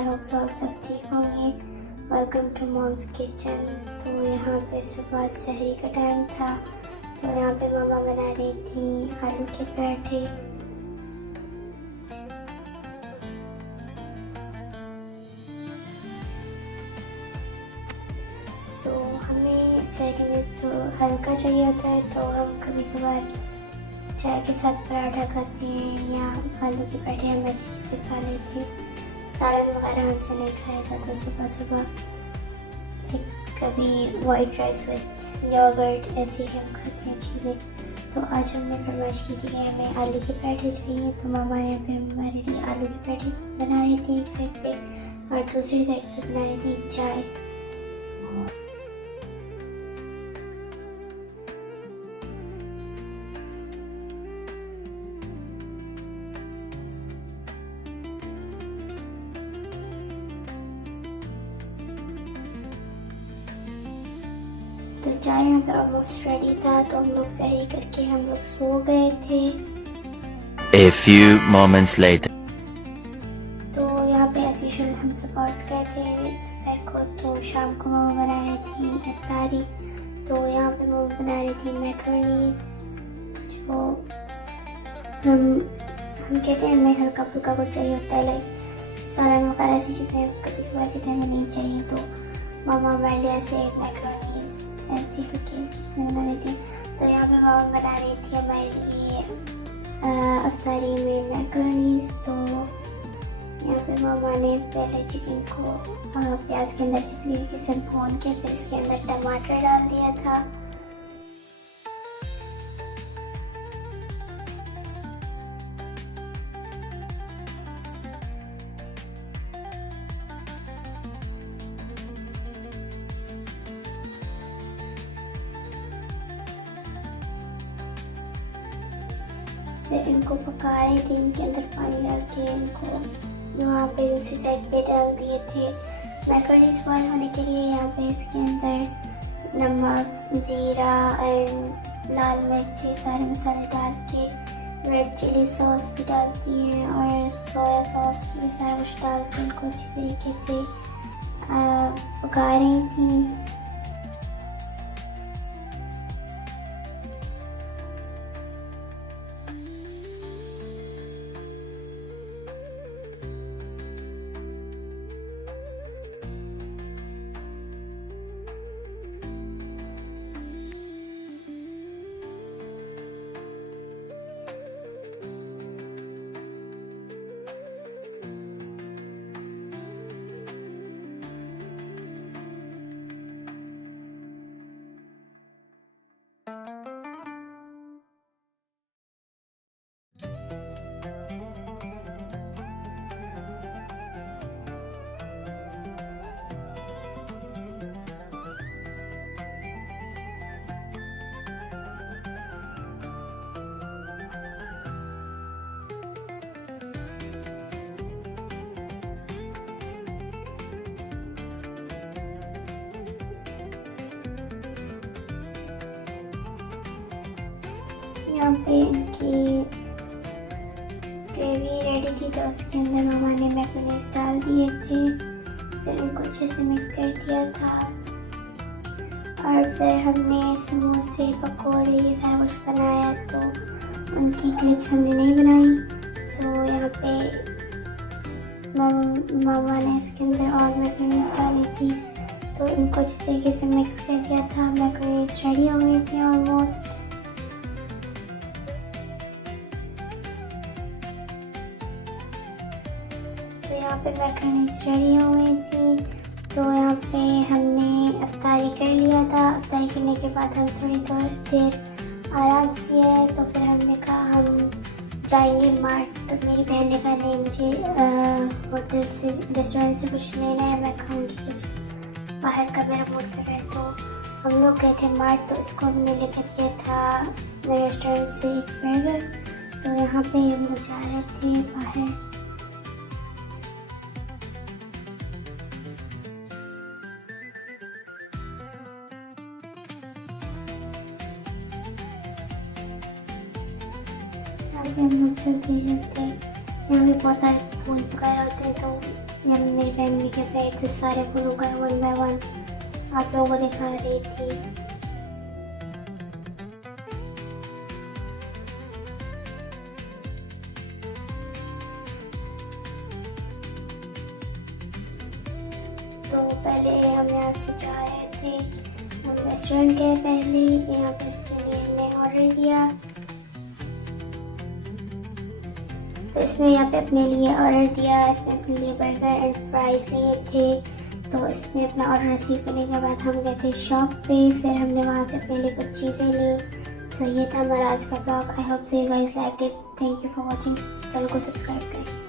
I hope so आप सब ठीक होंगे। Welcome to mom's kitchen. तो यहाँ पे सुबह सहरी का टाइम था, तो यहाँ पे मामा बना रही थी आलू के पराठे। तो हमें सहरी में तो हल्का चाहिए होता है, तो हम कभी कभार चाय के साथ पराठा खाते हैं या आलू के पराठे हम ऐसी चीज़ें खा लेते हैं। सालन वगैरह हमसे नहीं खाया जाता सुबह सुबह, कभी वाइट राइस विद योगर्ट ऐसी हम खाते हैं चीज़ें। तो आज हमने फरमाइश की थी कि हमें आलू के पराठे चाहिए, तो मामा ने भी हमारे लिए आलू के पराठे बना रही थी एक साइड पे, और दूसरी साइड पे बना रही थी चाय। तो चाय यहाँ पे ऑलमोस्ट रेडी था, तो हम लोग सहरी करके हम लोग सो गए थे। A few moments later. तो यहाँ पे एज यूजुअल हम सपोर्ट गए थे दोपहर को, तो शाम को मामा बना रही थी इफ्तारी। तो यहाँ पे मामा बना रही थी मैकरोनीज, जो हम कहते हैं हमें हल्का फुल्का कुछ चाहिए होता है, लाइक सालन वगैरह ऐसी चीज़ें कभी कभार के टाइम में नहीं चाहिए, तो मामा हमारे लिए ऐसे मैकरोनीज ऐसी हल्की चीज़ें बना रही थी। तो यहाँ पे मामा बना रही थी हमारे लिए इफ्तारी में मैकरोनीज। तो यहाँ पे मामा ने पहले चिकन को प्याज के अंदर अच्छी तरीके से भून के फिर इसके अंदर टमाटर डाल दिया था। फिर इनको पका रही थी, इनके अंदर पानी डाल के इनको वहाँ पे दूसरी साइड पे डाल दिए थे मैकरोनीज बॉयल होने के लिए। यहाँ पे इसके अंदर नमक, ज़ीरा और लाल मिर्च ये सारे मसाले डाल के रेड चिली सॉस भी डालती हैं और सोया सॉस, ये सारा कुछ डाल के इनको अच्छी तरीके से पका रही थी। यहाँ पे इनकी ग्रेवी रेडी थी, तो उसके अंदर मामा ने मैयोनीज डाल दिए थे, फिर उनको अच्छे से मिक्स कर दिया था। और फिर हमने समोसे, पकोड़े ये सारा कुछ बनाया, तो उनकी क्लिप्स हमने नहीं बनाई। सो यहाँ पे मामा ने इसके अंदर और मैयोनीज डाली थी, तो इनको अच्छी तरीके से मिक्स कर दिया था। मैयोनीज रेडी हो गई थी ऑलमोस्ट। तो यहाँ पे मैकरोनीज रेडी हो गई थी, तो यहाँ पे हमने इफ्तारी कर लिया था। इफ्तारी करने के बाद हम थोड़ी देर आराम किया है, तो फिर हमने कहा हम जाएंगे मार्ट। तो मेरी बहन ने कहा नहीं, मुझे होटल से रेस्टोरेंट से कुछ लेना है, मैं खाऊंगी कुछ बाहर का, मेरा मूड कर रहा है। तो हम लोग गए थे मार्ट, तो इसको हमने लेकर दिया था रेस्टोरेंट से एक बर्गर। तो यहाँ पे हम लोग जा रहे थे बाहर। हम लोग चलते चलते यहाँ पे बहुत सारे फूल वगैरह होते हैं, तो जब मेरी बहन वीडियो बनाई तो सारे फूलों का 1 बाय 1 आप लोगों को दिखा रही थी। तो पहले हम यहाँ से जा रहे थे, हम रेस्टोरेंट गए पहले, यहाँ पे इसके लिए हमने ऑर्डर दिया। तो इसने यहाँ पे अपने लिए ऑर्डर दिया, इसने अपने लिए बर्गर एंड फ्राइज लिए थे। तो इसने अपना ऑर्डर रिसीव करने के बाद हम गए थे शॉप पे, फिर हमने वहाँ से अपने लिए कुछ चीज़ें ली। सो ये था हमारा आज का blog. I hope so you guys like it. Thank you for watching. Channel को सब्सक्राइब करें।